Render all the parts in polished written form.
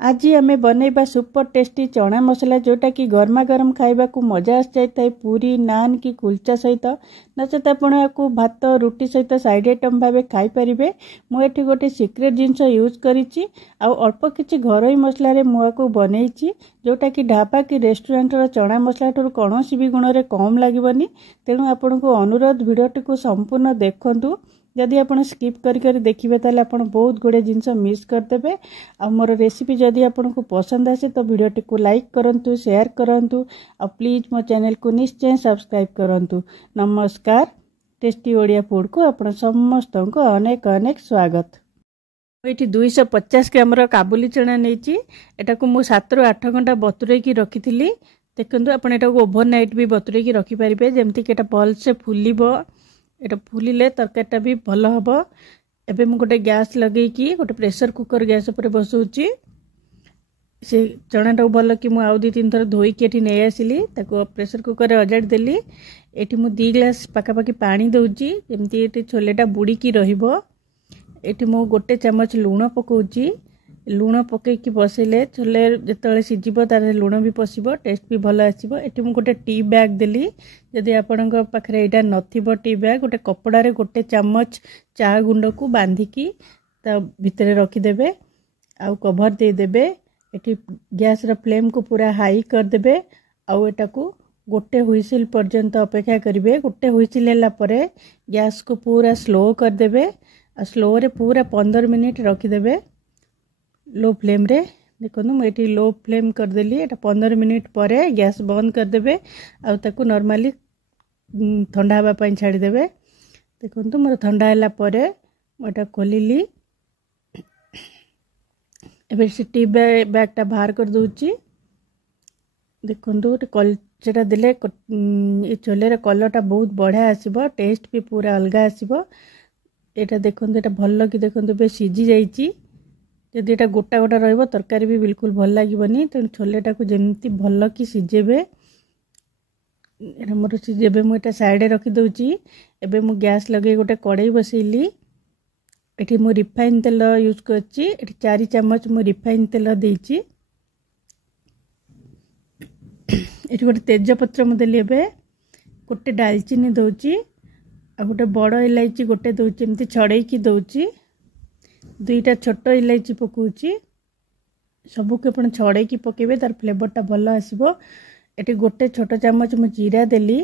आज आमे बनैबा super tasty चना मसला जोटा कि गर्मा गरम खाइबा को मजा आस जाए पूरी नान की कुलचा सहित नचेत आपको भात रुटी सहित साइड आइटम भाव खाई पारे। मुझे गोटे सिक्रेट जिनस यूज करी अल्प किसी घर मसलार मुझे बनई जोटा कि ढाबा कि रेस्टोरेंटर चना मसला ठार कौन भी गुण में कम लगभग। तेणु आपण को अनुरोध भिडियोटी को संपूर्ण देखु। जदि आप स्किप कर देखिए ताले आप बहुत गुड़े जिनस मिस करदे। आ मोर रेसिपी जदि आपन को पसंद आसे तो वीडियोटी को लाइक करंतु, शेयर करंतु और प्लीज मो चैनल को निश्चय सब्सक्राइब करंतु। नमस्कार, टेस्टी ओडिया फूड को आपण समस्त को अनेक अनेक स्वागत। ये 250 ग्राम काबुली चना नहीं एटा को मु 7 ରୁ 8 घंटा बतुरे की रखी थी। देखो आप ओभरनाइट भी बतुरे की रखिपारे जमती कि भल से फुलिबो। एटा फुलिले तरकारीटा भी भल हम। एबे मु गोटे गैस लगे कि गोटे प्रेशर कुकर गैस पर बसाऊँगी। से चनाटा भल कि मुझे 2-3 थर धोईकी नहीं आसली प्रेशर कुकर अजाड़ी देली। ये मु 2 ग्लास पखापाखि पानी दौची जमती छोलेटा बुड़ीकी रहिबो। एटी मु गोटे चामच लुण पकाउची। लुण पकईकी बसैले छोले जिते सीझिबो तार लुण भी पशिबो, टेस्ट भी भल आसीबो। एटी मु गोटे टी बैग देली। जदि आपनक पाखरे एटा नथिबो टी बैग गोटे कपड़ारे गोटे चामच चा गुंड को बांधिकी ता भितरे रखिदेबे आउ कभर दे देबे। एटी गैस रा फ्लेम को पूरा हाई कर देबे आउ एटा को गोटे हुइसिल पर्यंत अपेक्षा करिवे। गोटे हुइसिल हैला परे गैस को पूरा स्लो कर देबे आ स्लो रे पूरा 15 मिनिट रखिदेबे लो फ्लेम रे। देखो मुझे लो फ्लेम कर देली। एटा 15 मिनिट परे गैस बंद कर देबे आउ ताकू नॉर्मली ठंडा हवा पई छाड़ी देबे। देखो मोर ठंडा हैला परे मोटा खोलिली। एबे से टी बैगटा बाहर कर दूची। देखो कलचटा देले ये छोलेर कलरटा बहुत बढ़िया आसीबो, टेस्ट भी पूरा अलग आसीबो। एटा देखो एटा भल कि देखो बे सीझी जाइची। जदि एटा गोटा गोटा रहिबो तरकारी भी बिल्कुल भल लागिबनी। तेणु छोलेटा को जेमती भल कि सीझेबे एटा मोर सीझेबे। मु एटा साइड रखी दउची। एबे मु गैस लगे गोटे कड़ाई बसैली। एठी मु रिफाइन तेल यूज करची। एठी 4 चामच मु रिफाइन तेल देइची। एठी गोटे तेजपत्र मु देली। एबे गोटे दालचीनी दउची आ गोटे बड़ इलायची गोटे दउची एमती छड़ई की दउची। 2टा छोट इलायची पकाउची। सबू के अपन छड़ई की पकेबे तार फ्लेवरटा भल आसीबो। एठी गोटे छोट चामच मु जीरा देली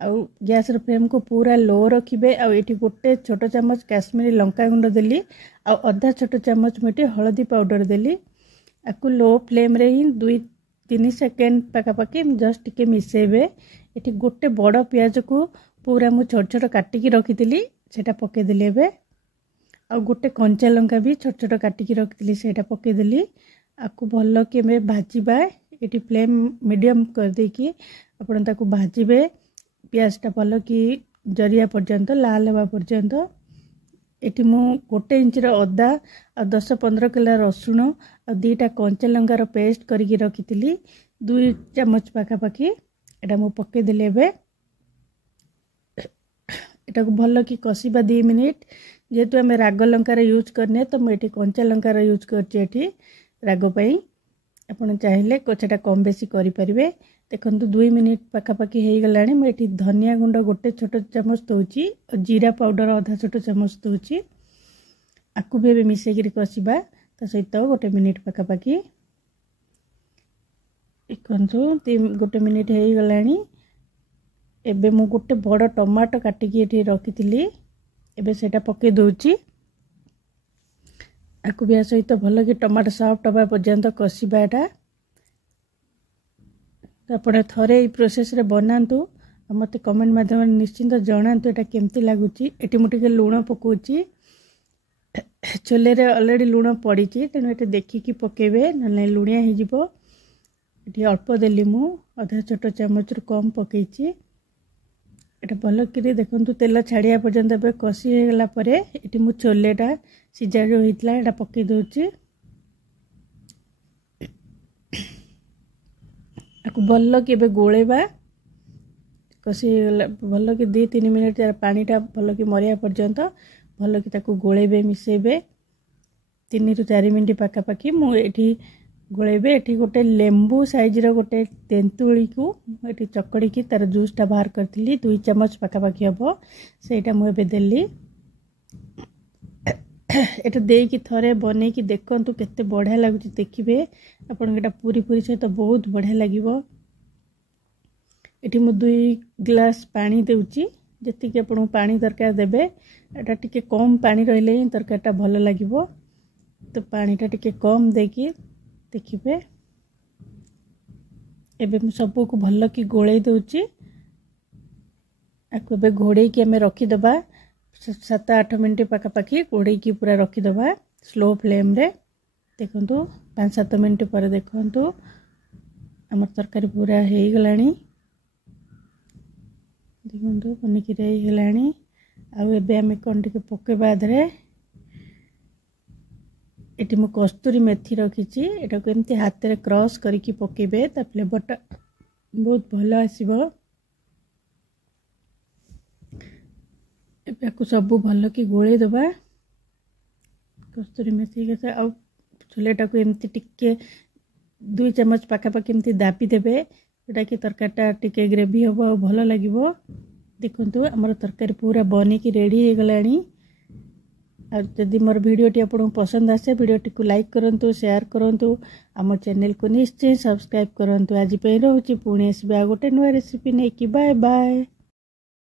आउ गैस र फ्लेम को पूरा लो रखिबे। आउ एठी गोटे छोट चामच काश्मीरी लंका गुंड देली आउ आधा छोट चामच मुठी हळदी पाउडर देली। आकु लो फ्लेम रे ही 2-3 सेकेंड पाखापाखि जस्ट टिके मिसेबे। एठी गोटे बड़ प्याज को पूरा मु छोट छोट काटिकी रखिथिली सेटा पके देली। एबे आ गोटे कंचा लंका भी छोट छोट काटिकी रखिथिली सेटा पके देली। आकु भल कि मे भाजीबा। एटी फ्लेम मीडियम कर देकी आपण ताकू भाजीबे। प्याजटा भल कि जरिया पर्यंत लाल हवा पर्यंत। एटी मु 1 इंच अदा आ 10-15 किलो रसुण आ 2टा कंचा लंकार पेस्ट करके रखिथिली 2 चामच पाखापाखि एटा मु पके देले। एबे एटा को भल कि कसिबा 2 मिनिट। जेहेतु आम राग लंकार यूज करने तो मुझे कंचा लंकार यूज कर राग पाई। आपड़ चाहिए कचाटा कम बेसी करें। देखो 2 मिनिट पाखापाखि हो गला। मुझे धनिया गुंड गोटे छोट चामच दूची, जीरा पाउडर आधा छोट चामच दूची। आपको भी मिसेक कषा तो सहित 1 मिनिट पाखापाखि। देखो 1 मिनिट हो गला। एबे मु गोटे बड़ टमाटो काटिकी रखी एबे सेटा पके दूची। आपको भी सहित भल कि टमाटो सॉफ्ट हवा पर्यंत कषाटा। तो आप थरे ये प्रोसेस रे बनातु मत कमेंट माध्यम निश्चिंत जनातु एटा केमती लगुची। एटी मु टिके लुण पकाउची। छोले रे ऑलरेडी लुण पड़ी तेणु ये देखिकी पकेबे ना लुणिया हो। ये अल्प देली मु आधा छोट चामच रु कम पकईची। एटा भल कि देखो तेल छाड़िया पर्यंत कषि हो गला परे एटी मु छोलेटा सीझा जो होइतला एटा पके दूची। आपको भल कि गोलेबा कषि भल कि 2-3 मिनिट पानीटा भल कि मरिया पर्यंत भल कि गोलेबे मिसेबे। 3 ରୁ 4 मिनिट पाखापाखि मुझे गोलेबे। एठी गोटे लेंबू साइज रो गोटे तेंतुली को एठी चकड़ी की तार जूसटा बाहर करथिली 2 चम्मच पाखापाखि हबो सेटा मु एबे देली। एटा देकी थरे बने की देखंतु केते बढ़िया लागुची देखिबे आपन एटा पूरी पूरी सहित बहुत बढ़िया लागिवो। एठी मु 2 ग्लास पानी देउची जति के आपन पानी दरकार देबे। एटा टिके कम पानी रहले ही तरकारीटा भलो लागिवो तो पानीटा टिके कम देकी देखिबे। एबे मु सबको को भलो की गोळै दउची आको बे घोड़े की हमें रखी दबा 7-8 मिनट पाखापाखि घोड़े की पूरा रखी दबा स्लो फ्लेम रे। देखंतु 5-7 मिनट पर देखंतु हमर तरकारी पूरा हे गलानी। देखंतु पनीर हे गलानी आ एबे हमें कोन टिके पकेबा धरे एटी मु कस्तूरी मेथी रखीची एटा को एमती हाथ रे क्रॉस करके पकेबे ता फ्लेवरटा बहुत भलो आसीबो। एबे को सब भलो की गोळे दबा कस्तूरी मेथी के आ छोलेटा को एमती टिके 2 चम्मच पाखापाखि एमती दाबी देबे एटा की तरकारीटा टिके ग्रेवी हबो भलो लागिवो। देखंतु हमर तरकारी पूरा बनी की रेडी हे गलानी। आ जदि मोर वीडियो टी आपन पसंद आसे वीडियो टी को लाइक करंतु शेयर करंतु आम चैनल को निश्चय सब्सक्राइब करंतु। आज पे रहउची पुणी आसबे आ गोटे नुआ रेसिपी नै की बाय बाय।